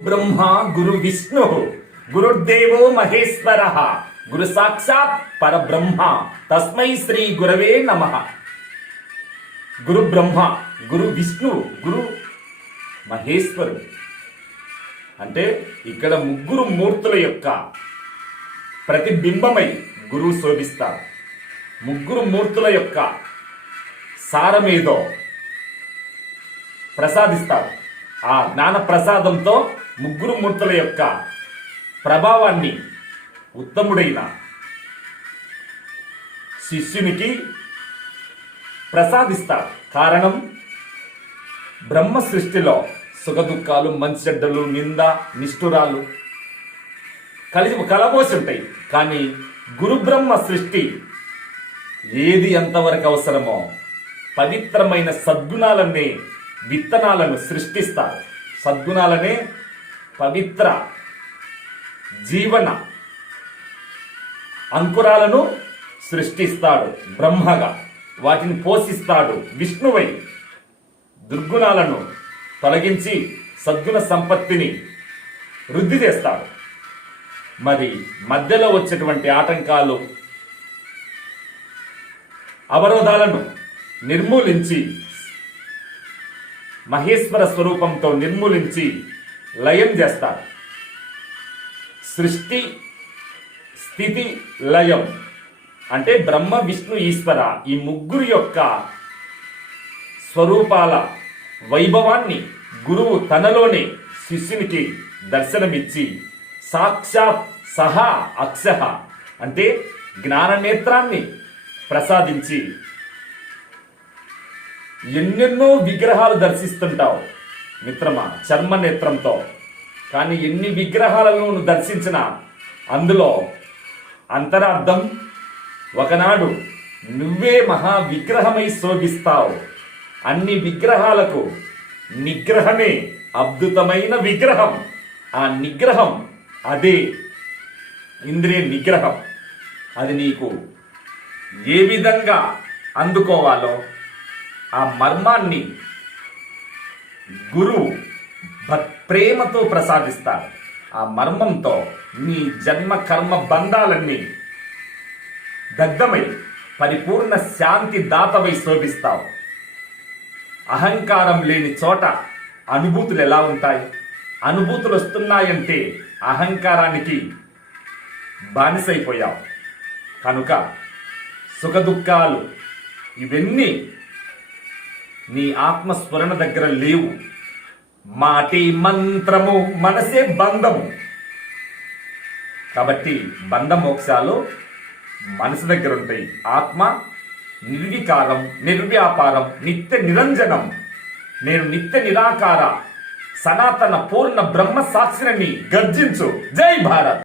ब्रह्मा गुरु विष्णु गुरुर्देवो महेश्वर गुरु साक्षात् परब्रह्म तस्मै श्री गुरवे नमः। गुरु ब्रह्मा गुरु विष्णु गुरु మహేశ్వరుడు అంటే ఇక్కడ ముగ్గురు మూర్తుల యొక్క ప్రతిబింబమై గురువు శోభిస్తారు. ముగ్గురు మూర్తుల యొక్క సారమేదో ప్రసాదిస్తారు. ఆ జ్ఞాన ప్రసాదంతో ముగ్గురు మూర్తుల యొక్క ప్రభావాన్ని ఉత్తముడైన శిష్యునికి ప్రసాదిస్తారు. కారణం, బ్రహ్మ సృష్టిలో సుఖదుఖాలు, మంచి చెడ్డలు, నింద, నిష్ఠురాలు కలబోసి ఉంటాయి. కానీ గురు బ్రహ్మ సృష్టి ఏది ఎంతవరకు అవసరమో పవిత్రమైన సద్గుణాలనే విత్తనాలను సృష్టిస్తారు. సద్గుణాలనే పవిత్ర జీవన అంకురాలను సృష్టిస్తాడు బ్రహ్మగా. వాటిని పోషిస్తాడు విష్ణువై. దుర్గుణాలను తొలగించి సద్గుణ సంపత్తిని వృద్ధి చేస్తాడు. మరి మధ్యలో వచ్చేటువంటి ఆటంకాలు, అవరోధాలను నిర్మూలించి మహేశ్వర స్వరూపంతో నిర్మూలించి లయం చేస్తారు. సృష్టి, స్థితి, లయం అంటే బ్రహ్మ, విష్ణు, ఈశ్వర ఈ ముగ్గురు యొక్క స్వరూపాల వైభవాన్ని గురువు తనలోనే శిష్యునికి దర్శనమిచ్చి సాక్షాత్ సహా అక్షః అంటే జ్ఞాననేత్రాన్ని ప్రసాదించి, ఎన్నెన్నో విగ్రహాలు దర్శిస్తుంటావు మిత్రమా చర్మ నేత్రంతో. కానీ ఎన్ని విగ్రహాలను దర్శించినా అందులో అంతరార్థం, ఒకనాడు నువ్వే మహా విగ్రహమై శోభిస్తావు. అన్ని విగ్రహాలకు నిగ్రహమే అద్భుతమైన విగ్రహం. ఆ నిగ్రహం అదే ఇంద్రియ నిగ్రహం. అది నీకు ఏ విధంగా అందుకోవాలో ఆ మర్మాన్ని గురువు ప్రేమతో ప్రసాదిస్తారు. ఆ మర్మంతో నీ జన్మ కర్మ బంధాలన్నీ దగ్ధమై పరిపూర్ణ శాంతి దాతవై శోభిస్తావు. అహంకారం లేని చోట అనుభూతులు ఎలా ఉంటాయి? అనుభూతులు వస్తున్నాయంటే అహంకారానికి బానిసైపోయావు. కనుక సుఖదుఖాలు ఇవన్నీ నీ ఆత్మస్ఫురణ దగ్గర లేవు. మాటే మంత్రము, మనసే బంధము. కాబట్టి బంధ మోక్షాలు మనసు దగ్గర ఉంటాయి. ఆత్మ నిర్వికారం, నిర్వ్యాపారం, నిత్య నిరంజనం. నేను నిత్య నిరాకార సనాతన పూర్ణ బ్రహ్మ సాక్షిని గర్జించు. జై భారత్.